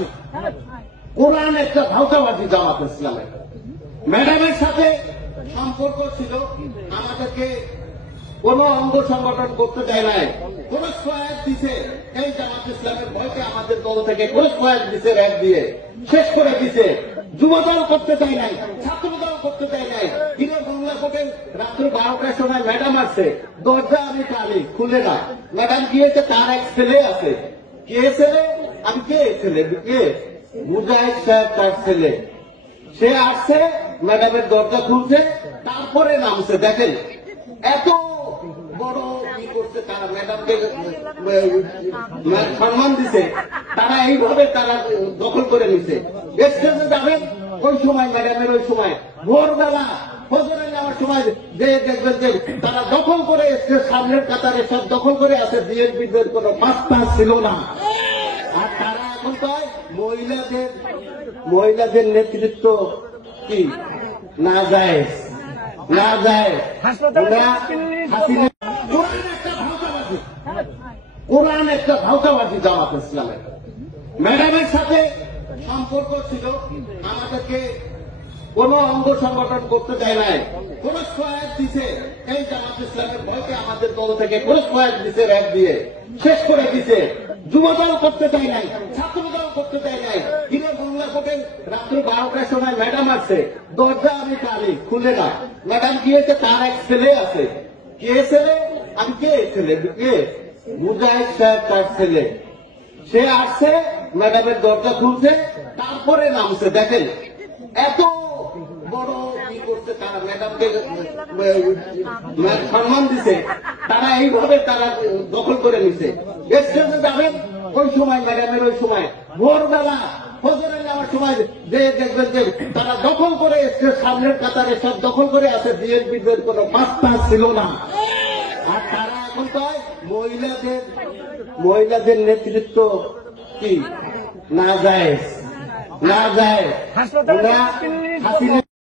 ভাওতাবাজি, কোরআন একটা ভাওতাবাজি জামাত ইসলামের। ম্যাডামের সাথে সম্পর্ক ছিল, আমাদেরকে কোন অঙ্গ সংগঠন করতে দেয় নাই, কোন সহায়ক দিছে এই জামাত ইসলামের ভয়কে আমাদের দল থেকে কোন সহায়ক দিছে, র্যাব দিয়ে শেষ করে দিছে। যুবদল করতে দেয় নাই, ছাত্রদল করতে দেয় নাই। কিনে বাংলা কোর্টে রাত্র 12টার সময় ম্যাডাম আসছে, দরজা আমি টানি, খুলে না। ম্যাডাম গিয়েছে, তার এক ছেলে আছে। কে ছেলে? আমি কে ছেলে? কে? মুজাহিদ সাহেব তার ছেলে। সে আসছে, ম্যাডামের দরজা খুলছে, তারপরে নামছে। দেখেন এত বড় কি করছে তারা, ম্যাডামকে সম্মান দিছে, তারা এইভাবে তারা দখল করে নিছে। স্টেজে যাবেন ওই সময়, ম্যাডামের ওই সময় ভোরবেলা ফজরে যাওয়ার সময় যে দেখবেন যে তারা দখল করে স্টেজ সামনের কাতারে সব দখল করে আছে। বিএনপিদের কোন পাত্তা ছিল না। আর তারা এখন কয় মহিলাদের নেতৃত্ব কি না যায়, না যায়। কোরআন একটা ভাওতাবাজি জামাত ইসলামের। ম্যাডামের সাথে সম্পর্ক ছিল, আমাদেরকে কোন অঙ্গ সংগঠন করতে দেয় নাই, কোন সহায়ক দিছে এই জামাত ইসলামের ভয়কে আমাদের দল থেকে কোন সহায়ক দিছে, র্যাব দিয়ে শেষ করে দিছে। যুবদল করতে দেয় নাই, ছাত্রদল করতে দেয় নাই। কিনে বাংলা কোর্টে রাত্র 12টার সময় ম্যাডাম আসছে, দরজা আমি টানি, খুলে না। ম্যাডাম গিয়েছে, তার এক ছেলে আছে। কে ছেলে? আমি কে ছেলে? কে? মুজাহিদ সাহেব তার ছেলে। সে আসছে, ম্যাডামের দরজা খুলছে, তারপরে নামছে। দেখেন এত বড় কি করছে তারা, ম্যাডামকে সম্মান দিছে, তারা এইভাবে তারা দখল করে নিছে। স্টেজে যাবেন ওই সময়, ম্যাডামের ওই সময় ভোরবেলা ফজরে যাওয়ার সময় যে দেখবেন যে তারা দখল করে স্টেজ সামনের কাতারে সব দখল করে আছে। বিএনপিদের কোন পাত্তা ছিল না। আর তারা এখন কয় মহিলাদের নেতৃত্ব কি না যায়, না যায়।